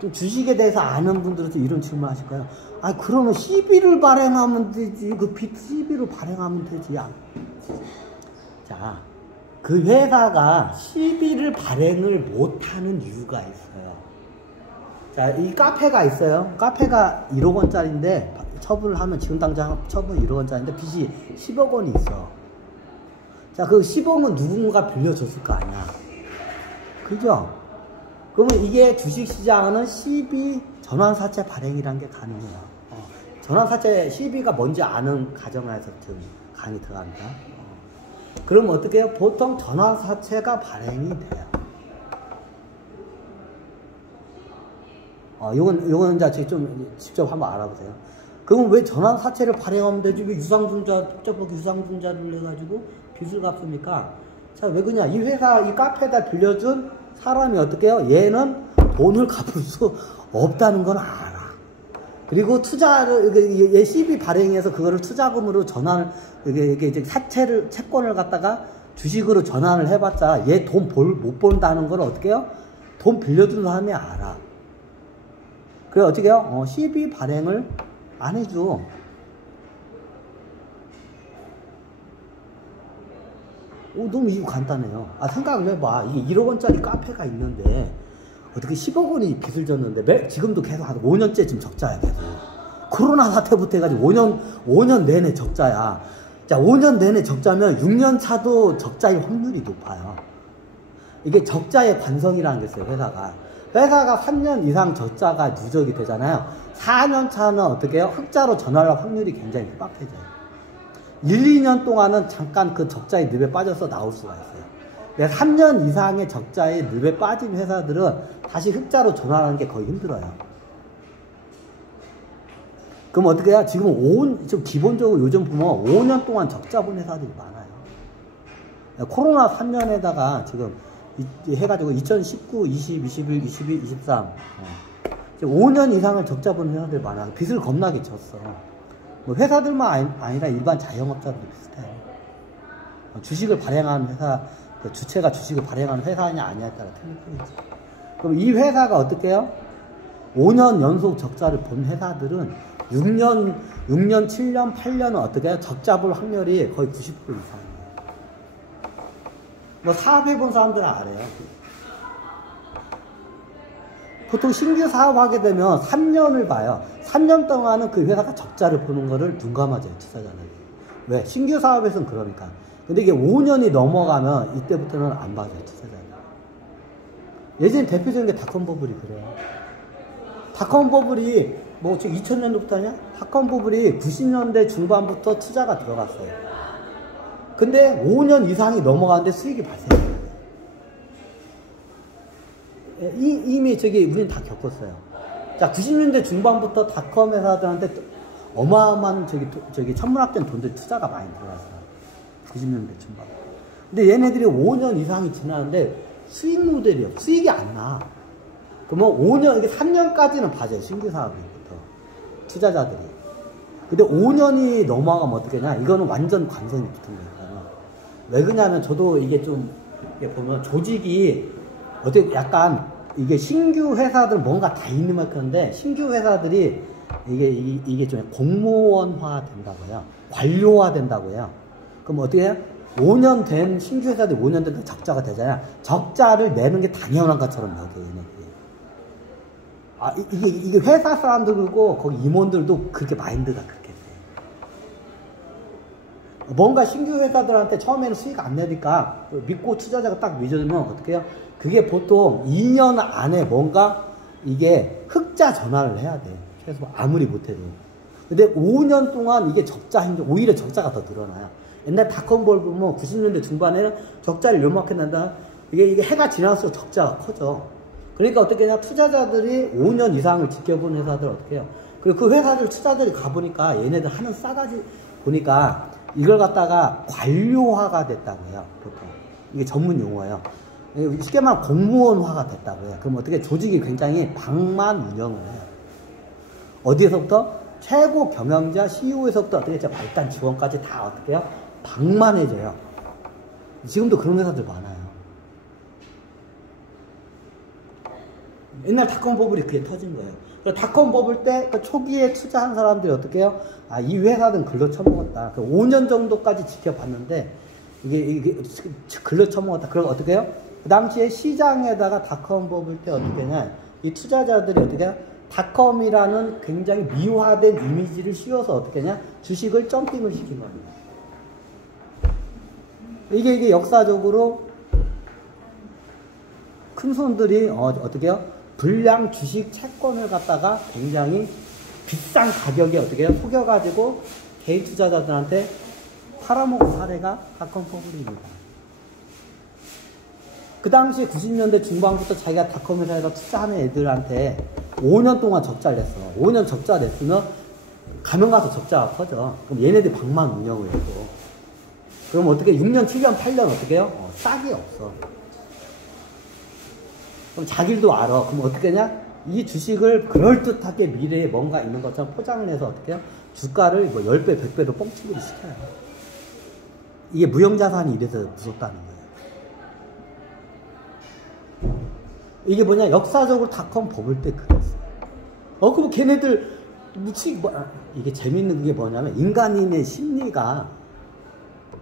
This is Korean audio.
좀 주식에 대해서 아는 분들은 이런 질문 하실 거예요. 아, 그러면 CB를 발행하면 되지. 그 빚 CB를 발행하면 되지. 자, 그 회사가 CB를 발행을 못하는 이유가 있어요. 자, 이 카페가 있어요. 카페가 1억 원짜리인데 처분을 하면 지금 당장 처분 1억 원짜리인데 빚이 10억 원이 있어. 자, 그 10억은 누군가 빌려줬을 거 아니야. 그죠? 그러면 이게 주식시장은 CB 전환사채 발행이라는 게 가능해요. 전환사채 CB가 뭔지 아는 가정에서 지금 강의 들어간다. 그럼 어떻게 해요? 보통 전환사채가 발행이 돼요. 요건 이제 좀 직접 한번 알아보세요. 그러면 왜 전환사채를 발행하면 되지? 왜 특정법 유상증자를 해가지고 빚을 갚습니까? 자, 왜 그러냐? 이 회사, 이 카페에다 빌려준 사람이 어떻게 해요? 얘는 돈을 갚을 수 없다는 건 알아. 그리고 투자를, 얘 CB 발행해서 그거를 투자금으로 전환을, 이게 이제 채권을 갖다가 주식으로 전환을 해봤자 얘 돈 못 번다는 걸 어떻게 해요? 돈 빌려준 사람이 알아. 그래, 어떻게 해요? CB 발행을 안 해줘. 너무 이유 간단해요. 생각을 해봐. 이게 1억 원짜리 카페가 있는데 어떻게 10억 원이 빚을 졌는데 지금도 계속 한 5년째 지금 적자야, 계속. 코로나 사태부터 해가지고 5년 내내 적자야. 자, 5년 내내 적자면 6년 차도 적자의 확률이 높아요. 이게 적자의 관성이라는 게 있어요, 회사가 3년 이상 적자가 누적이 되잖아요. 4년 차는 어떻게 해요? 흑자로 전환할 확률이 굉장히 희박해져요. 1, 2년 동안은 잠깐 그 적자의 늪에 빠져서 나올 수가 있어요. 3년 이상의 적자의 늪에 빠진 회사들은 다시 흑자로 전환하는 게 거의 힘들어요. 그럼 어떻게 해요? 지금 기본적으로 요즘 보면 5년 동안 적자 본 회사들이 많아요. 코로나 3년에다가 지금 해가지고 2019, 20, 21, 22, 23 5년 이상을 적자 본 회사들이 많아요. 빚을 겁나게 졌어. 뭐 회사들만 아니라 일반 자영업자들도 비슷해요. 주식을 발행하는 회사, 주체가 주식을 발행하는 회사냐 아니냐에 따라 틀릴 뿐이지. 그럼 이 회사가 어떻게 해요? 5년 연속 적자를 본 회사들은 6년, 7년, 8년은 어떻게 해요? 적자 볼 확률이 거의 90% 이상이에요. 뭐 사업해본 사람들은 알아요. 보통 신규 사업하게 되면 3년을 봐요. 3년 동안은 그 회사가 적자를 보는 거를 눈 감아줘요, 투자자는. 왜? 신규 사업에서는 그러니까. 근데 이게 5년이 넘어가면 이때부터는 안 봐줘요, 투자자는. 예전에 대표적인 게 닷컴버블이 그래요. 닷컴버블이 뭐 지금 2000년도부터 하냐? 닷컴버블이 90년대 중반부터 투자가 들어갔어요. 근데 5년 이상이 넘어가는데 수익이 발생해요. 이미 우리는 다 겪었어요. 자, 90년대 중반부터 닷컴 회사들한테 어마어마한 천문학적인 돈들 투자가 많이 들어갔어요. 90년대 중반. 근데 얘네들이 5년 이상이 지나는데 수익 모델이요. 수익이 안 나. 그러면 5년, 이게 3년까지는 봐줘요. 신규 사업부터. 투자자들이. 근데 5년이 넘어가면 어떻게 하냐? 이거는 완전 관성이 붙은 거예요. 왜 그러냐면 저도 이게 좀, 이게 보면 조직이 어떻게 약간 이게 신규 회사들 뭔가 다 있는 것 같은데 신규 회사들이 이게 좀 공무원화 된다고요. 관료화 된다고요. 그럼 어떻게 해요? 5년 된 신규 회사들이 5년 된 적자가 되잖아요. 적자를 내는 게 당연한 것처럼 여겨요, 얘네들이. 이게 회사 사람들이고 거기 임원들도 그렇게 마인드가 그렇게 돼요. 뭔가 신규 회사들한테 처음에는 수익 안 내니까 믿고 투자자가 딱 믿어주면 어떻게 해요? 그게 보통 2년 안에 뭔가 이게 흑자 전환을 해야 돼. 최소 아무리 못해도. 근데 5년 동안 이게 오히려 적자가 더 늘어나요. 옛날 닷컴볼 보면 90년대 중반에는 적자를 요만큼 난다. 이게 해가 지날수록 적자가 커져. 그러니까 어떻게 하냐? 투자자들이 5년 이상을 지켜본 회사들 어떻게 해요? 그리고 그 회사들 투자자들이 가보니까 얘네들 하는 싸가지 보니까 이걸 갖다가 관료화가 됐다고 해요. 보통. 이게 전문 용어예요. 쉽게 말하면 공무원화가 됐다고 해요. 그럼 어떻게 조직이 굉장히 방만 운영을 해요. 어디에서부터? 최고 경영자 CEO에서부터 어떻게 말단 직원까지 다 어떻게 해요? 방만해져요. 지금도 그런 회사들 많아요. 옛날 닷컴 버블이 그게 터진 거예요. 닷컴 버블 때 그 초기에 투자한 사람들이 어떻게 해요? 아, 이 회사는 글로 처먹었다. 5년 정도까지 지켜봤는데 이게 글로 처먹었다. 그럼 어떻게 해요? 그 당시에 시장에다가 닷컴 버블 때 어떻게 하냐? 이 투자자들이 어떻게 해요? 닷컴이라는 굉장히 미화된 이미지를 씌워서 어떻게 하냐? 주식을 점핑을 시킨 겁니다. 이게 역사적으로 큰 손들이 어떻게 해요? 불량 주식 채권을 갖다가 굉장히 비싼 가격에 어떻게 해요? 속여가지고 개인 투자자들한테 팔아먹은 사례가 닷컴 버블입니다. 그 당시에 90년대 중반부터 자기가 닷컴 회사에서 투자하는 애들한테 5년 동안 적자를 냈어. 5년 적자 냈으면 가면 가서 적자가 커져. 그럼 얘네들이 방만 운영을 해도. 그럼 어떻게 6년, 7년, 8년 어떻게 해요? 싹이 없어. 그럼 자기들도 알아. 그럼 어떻게 하냐? 이 주식을 그럴듯하게 미래에 뭔가 있는 것처럼 포장을 해서 어떻게 해요? 주가를 뭐 10배, 100배로 뻥치기를 시켜요. 이게 무형자산이 이래서 무섭다는 거예요. 이게 뭐냐? 역사적으로 닷컴 버블 때 그랬어요. 그럼 걔네들, 이게 재밌는 게 뭐냐면, 인간인의 심리가